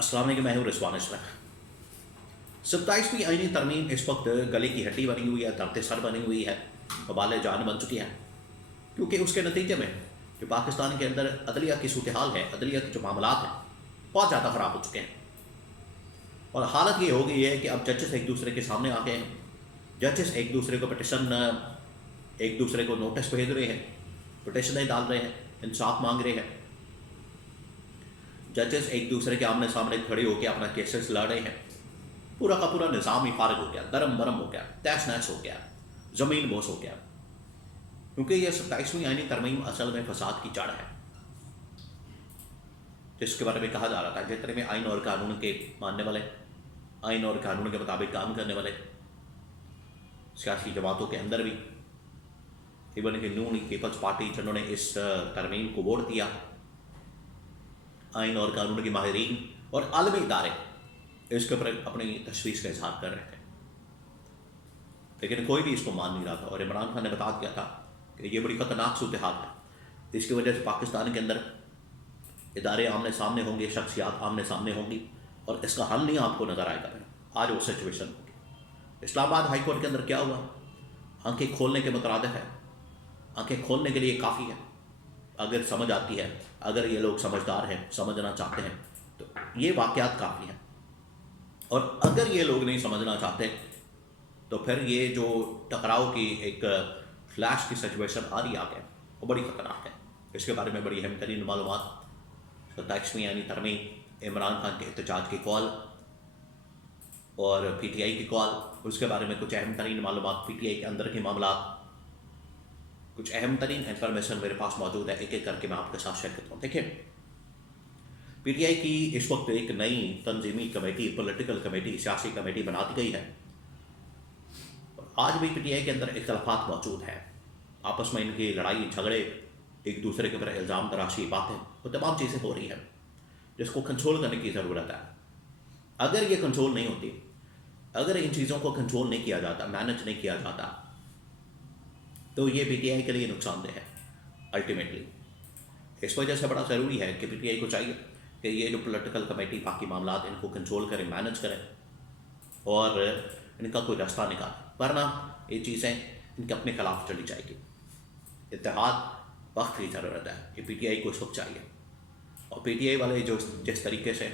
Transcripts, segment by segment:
السلام علیکم، میں ہوں رضوان اشرف۔ 27ویں آئینی ترمیم اس وقت گلے کی ہڈی بنی ہوئی ہے، درد سر بنی ہوئی ہے، وبال جان بن چکی ہے، کیونکہ اس کے نتیجے میں جو پاکستان کے اندر عدلیہ کی صورتحال ہے، عدلیہ کے جو معاملات ہیں بہت زیادہ خراب ہو چکے ہیں، اور حالت یہ ہو گئی ہے کہ اب ججز ایک دوسرے کے سامنے آ گئے ہیں، ججز ایک دوسرے کو پٹیشن، ایک دوسرے کو نوٹس بھیج رہے ہیں، پٹیشنیں ڈال رہے ہیں، انصاف مانگ رہے ہیں، ججز ایک دوسرے کے آمنے سامنے کھڑے ہو کے اپنا کیسز لڑ رہے ہیں، پورا کا پورا نظام ہی فارغ ہو گیا، درم برم ہو گیا، تیش نیش ہو گیا، زمین بوس ہو گیا، کیونکہ یہ 27ویں آئینی ترمیم اصل میں فساد کی جڑ ہے، جس کے بارے میں کہا جا رہا تھا جتنے میں آئین اور قانون کے ماننے والے، آئین اور قانون کے مطابق کام کرنے والے سیاسی جماعتوں کے اندر بھی، ایون کہ نون پیپلز پارٹی جنہوں نے اس ترمیم کو ووٹ دیا، آئین اور قانون کے ماہرین اور عالمی ادارے اس کے اوپر اپنی تشویش کا اظہار کر رہے تھے، لیکن کوئی بھی اس کو مان نہیں رہا تھا، اور عمران خان نے بتا دیا تھا کہ یہ بڑی خطرناک صورتحال ہے، اس کی وجہ سے پاکستان کے اندر ادارے آمنے سامنے ہوں گے، شخصیات آمنے سامنے ہوں گی، اور اس کا حل نہیں آپ کو نظر آئے گا۔ آج وہ سچویشن ہوگی۔ اسلام آباد ہائی کورٹ کے اندر کیا ہوا؟ آنکھیں کھولنے کے مترادف ہے، آنکھیں کھولنے کے لیے کافی ہے، اگر سمجھ آتی ہے، اگر یہ لوگ سمجھدار ہیں، سمجھنا چاہتے ہیں تو یہ واقعات کافی ہیں، اور اگر یہ لوگ نہیں سمجھنا چاہتے تو پھر یہ جو ٹکراؤ کی ایک فلیش کی سچویشن آ رہی آگے وہ بڑی خطرناک ہے۔ اس کے بارے میں بڑی اہم ترین معلومات، 27ویں یعنی ترمیم، عمران خان کے احتجاج کی کال اور پی ٹی آئی کی کال، اس کے بارے میں کچھ اہم ترین معلومات، پی ٹی آئی کے اندر کے معاملات، کچھ اہم ترین انفارمیشن میرے پاس موجود ہے، ایک ایک کر کے میں آپ کے ساتھ شیئر کرتا ہوں۔ دیکھیں، پی ٹی آئی کی اس وقت ایک نئی تنظیمی کمیٹی، پولیٹیکل کمیٹی، سیاسی کمیٹی بنا دی گئی ہے، آج بھی پی ٹی آئی کے اندر اختلافات موجود ہیں، آپس میں ان کی لڑائی جھگڑے، ایک دوسرے کے اوپر الزام تراشی، باتیں، وہ تمام چیزیں ہو رہی ہیں جس کو کنٹرول کرنے کی ضرورت ہے۔ اگر یہ کنٹرول نہیں ہوتی، اگر ان چیزوں کو کنٹرول نہیں کیا جاتا، مینج نہیں کیا جاتا، تو یہ پی ٹی آئی کے لیے نقصان دہ ہے الٹیمیٹلی۔ اس وجہ سے بڑا ضروری ہے کہ پی ٹی آئی کو چاہیے کہ یہ جو پولیٹیکل کمیٹی باقی معاملات ان کو کنٹرول کرے، مینج کرے، اور ان کا کوئی راستہ نکالے، ورنہ یہ چیزیں ان کے اپنے خلاف چلی جائے گی۔ اتحاد وقت کی ضرورت ہے، یہ پی ٹی آئی کو اس وقت چاہیے، اور پی ٹی آئی والے جو جس طریقے سے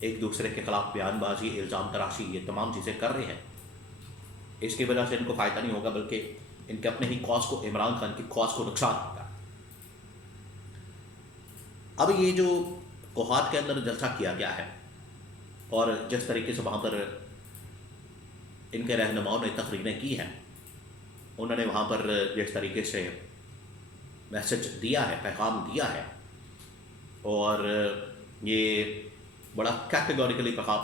ایک دوسرے کے خلاف بیان بازی، الزام تراشی، یہ تمام چیزیں کر رہے ہیں، اس کی وجہ سے ان کو فائدہ نہیں ہوگا، بلکہ ان کے اپنے ہی کاز کو، عمران خان کی کاز کو نقصان ہوگا۔ اب یہ جو کوہات کے اندر جلسہ کیا گیا ہے، اور جس طریقے سے وہاں پر ان کے رہنماؤں نے تقریریں کی ہیں، انہوں نے وہاں پر جس طریقے سے میسج دیا ہے، پیغام دیا ہے، اور یہ بڑا کیٹیگوریکلی پیغام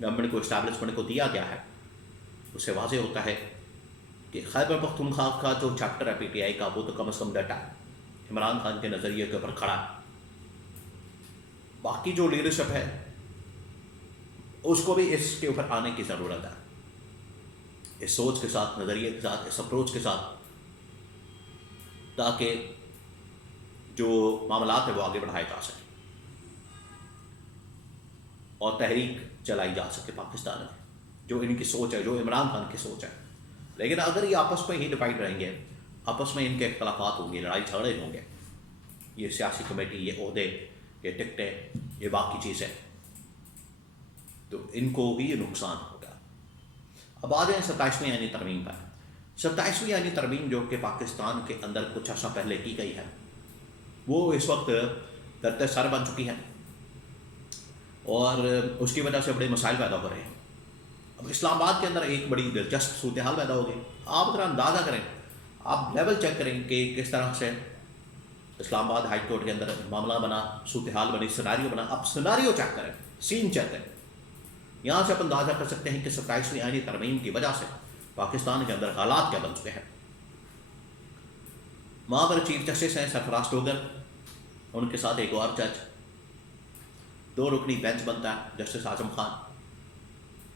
گورنمنٹ کو، اسٹیبلشمنٹ کو دیا گیا ہے، اس سے واضح ہوتا ہے کہ خیبر پختونخوا کا جو چیپٹر ہے پی ٹی آئی کا، وہ تو کم از کم ڈٹا ہے، عمران خان کے نظریے کے اوپر کھڑا ہے۔ باقی جو لیڈرشپ ہے اس کو بھی اس کے اوپر آنے کی ضرورت ہے، اس سوچ کے ساتھ، نظریے کے ساتھ، اس اپروچ کے ساتھ، تاکہ جو معاملات ہیں وہ آگے بڑھائے جا سکیں اور تحریک چلائی جا سکے پاکستان میں، جو ان کی سوچ ہے، جو عمران خان کی سوچ ہے۔ لیکن اگر یہ آپس میں ہی ڈیوائڈ رہیں گے، آپس میں ان کے اختلافات ہوں گے، لڑائی جھگڑے ہوں گے، یہ سیاسی کمیٹی، یہ عہدے، یہ ٹکٹیں، یہ باقی چیزیں، تو ان کو بھی یہ نقصان ہوگا۔ اب آ جائیں 27ویں آئینی ترمیم پر۔ 27ویں آئینی ترمیم جو کہ پاکستان کے اندر کچھ عرصہ پہلے کی گئی ہے، وہ اس وقت درد سر بن چکی ہے، اور اس کی وجہ سے بڑے مسائل پیدا ہو رہے ہیں۔ اب اسلام آباد کے اندر ایک بڑی دلچسپ صورتحال پیدا ہو گئی۔ آپ ذرا اندازہ کریں، آپ لیول چیک کریں کہ کس طرح سے اسلام آباد ہائی کورٹ کے اندر معاملہ بنا، صورتحال بنی، سیناریو بنا۔ آپ سیناریو چیک کریں، سین چیک کریں، یہاں سے آپ اندازہ کر سکتے ہیں کہ 27ویں آئینی ترمیم کی وجہ سے پاکستان کے اندر حالات کیا بن چکے ہیں۔ وہاں پر چیف جسٹس ہیں سرفراز ٹوگر، ان کے ساتھ ایک اور جج، 2 رکنی بینچ بنتا ہے، جسٹس اعظم خان،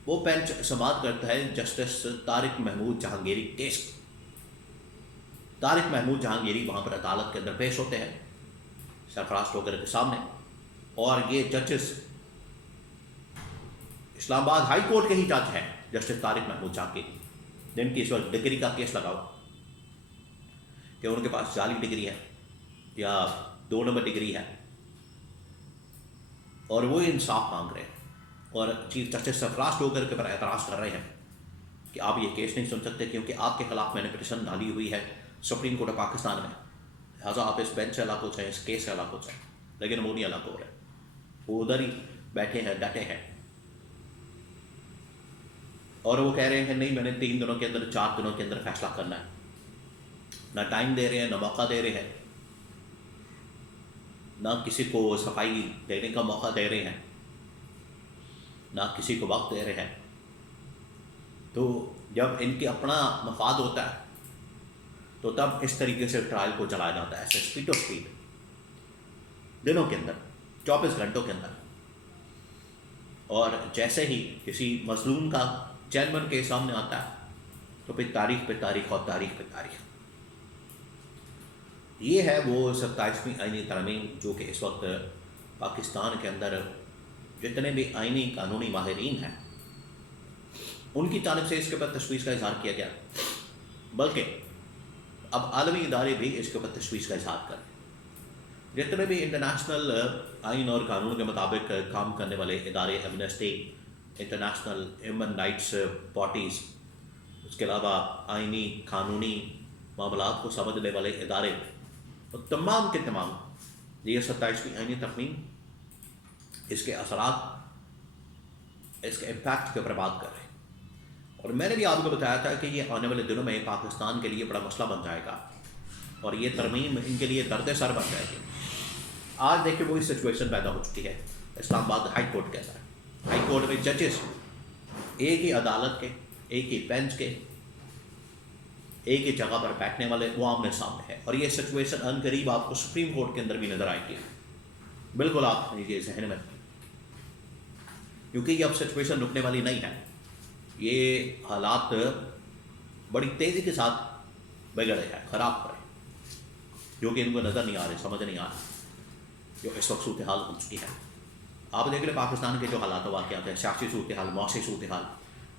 وہ بینچ سماعت کرتا ہے جسٹس طارق محمود جہانگیری کیس۔ طارق محمود جہانگیری وہاں پر عدالت کے اندر پیش ہوتے ہیں سرفراز ٹوگر کے سامنے، اور یہ ججز اسلام آباد ہائی کورٹ کے ہی جج ہیں جسٹس طارق محمود ذاکر، جن کی اس وقت ڈگری کا کیس لگا ہوا کہ ان کے پاس جعلی ڈگری ہے یا 2 نمبر ڈگری ہے، اور وہ انصاف مانگ رہے ہیں، اور چیف جسٹس سرفراز ٹوکر کے پر اعتراض کر رہے ہیں کہ آپ یہ کیس نہیں سن سکتے کیونکہ آپ کے خلاف میں نے پٹیشن ڈالی ہوئی ہے سپریم کورٹ آف پاکستان میں، لہٰذا آپ اس بینچ سے الگ ہو جائیں، اس کیس سے الگ ہو جائیں، لیکن وہ نہیں الگ ہو رہے، وہ ادھر ہی بیٹھے ہیں، ڈٹے ہیں، اور وہ کہہ رہے ہیں نہیں میں نے 3 دنوں کے اندر 4 دنوں کے اندر فیصلہ کرنا ہے، نہ ٹائم دے رہے ہیں، نہ موقع دے رہے ہیں، نہ کسی کو صفائی دینے کا موقع دے رہے ہیں، نہ کسی کو وقت دے رہے ہیں۔ تو جب ان کے اپنا مفاد ہوتا ہے تو تب اس طریقے سے ٹرائل کو چلایا جاتا ہے، ایسے اسپیڈ آف اسپیڈ دنوں کے اندر، 24 گھنٹوں کے اندر، اور جیسے ہی کسی مظلوم کا جینون کیس سامنے آتا ہے تو پھر تاریخ پہ تاریخ اور تاریخ پہ تاریخ۔ یہ ہے وہ 27ویں آئینی ترمیم جو کہ اس وقت پاکستان کے اندر جتنے بھی آئینی قانونی ماہرین ہیں ان کی جانب سے اس کے اوپر تشویش کا اظہار کیا گیا، بلکہ اب عالمی ادارے بھی اس کے اوپر تشویش کا اظہار کریں، جتنے بھی انٹرنیشنل آئین اور قانون کے مطابق کام کرنے والے ادارے، Amnesty, International human rights bodies, اس کے علاوہ آئینی قانونی معاملات کو سمجھنے والے ادارے، اور تمام کے تمام یہ 27ویں آئینی ترمیم اس کے اثرات، اس کے امپیکٹ کے اوپر بات کر رہے ہیں، اور میں نے بھی آپ کو بتایا تھا کہ یہ آنے والے دنوں میں پاکستان کے لیے بڑا مسئلہ بن جائے گا، اور یہ ترمیم ان کے لیے درد سر بن جائے گی۔ آج دیکھیں وہی سچویشن پیدا ہو چکی ہے اسلام آباد ہائی کورٹ کے اندر۔ ہائی کورٹ میں ججز ایک ہی عدالت کے، ایک ہی بینچ کے، ایک ہی جگہ پر بیٹھنے والے وہ آمنے سامنے ہے، اور یہ سچویشن ان قریب آپ کو سپریم کورٹ کے اندر بھی نظر آئے گی، بالکل آپ یہ ذہن میں، کیونکہ یہ اب سچویشن رکنے والی نہیں ہے، یہ حالات بڑی تیزی کے ساتھ بگڑے ہیں، خراب ہو رہے ہیں، جو کہ ان کو نظر نہیں آ رہے، سمجھ نہیں آ رہے، جو اس وقت صورتحال بن چکی ہے۔ آپ دیکھ لیں پاکستان کے جو حالات و واقعات ہیں، سیاسی صورتحال، معاشی صورتحال،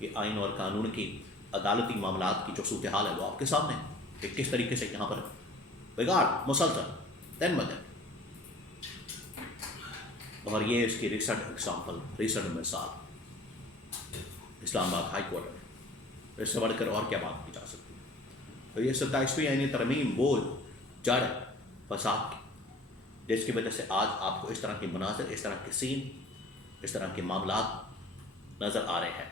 یہ آئین اور قانون کی، عدالتی معاملات کی جو صورتحال ہے وہ آپ کے سامنے ہے کہ کس طریقے سے یہاں پر بگاڑ مسلسل دن بدن، اور یہ اس کی ریسنٹ ایگزامپل، ریسنٹ مثال اسلام آباد ہائی کورٹ میں، اس سے بڑھ کر اور کیا بات کی جا سکتی ہے۔ تو یہ 27ویں آئینی ترمیم وہ جڑ فساد کی جس کی وجہ سے آج آپ کو اس طرح کے مناظر، اس طرح کے سین، اس طرح کے معاملات نظر آ رہے ہیں۔